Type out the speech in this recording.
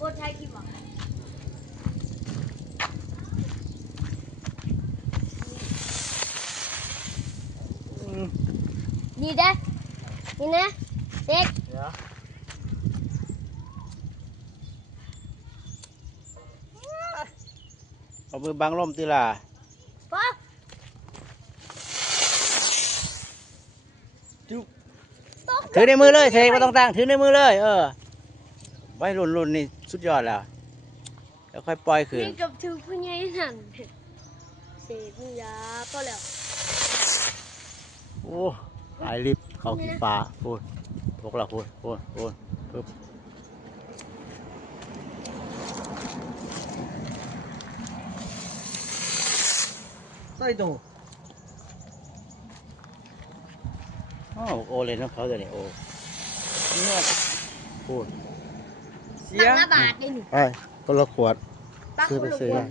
กดไทยที่บอกนี่เด้นี่นะเด็กเอามือบังลมตีล่ะถือในมือเลยเทไม่ต้องตั้งถือในมือเลยไว้รุ่นนี่สุดยอดแล้วแล้วค่อยปล่อยคืน นี่กับถือผู้ใหญ่นั่นเสียยาก็แล้ว โอ้หายลิฟเขาขี้ฟ้าพูดพวกเราพูดปึ๊บใส่ตัวโอเลยนะเขาเดี๋ยวนี้โอนี่พูดเสีย ตั้งละบาทนี่ ไอ้คนละขวด ปัก ซื้อ ค ไป นละ ซื้อ ค ได้ น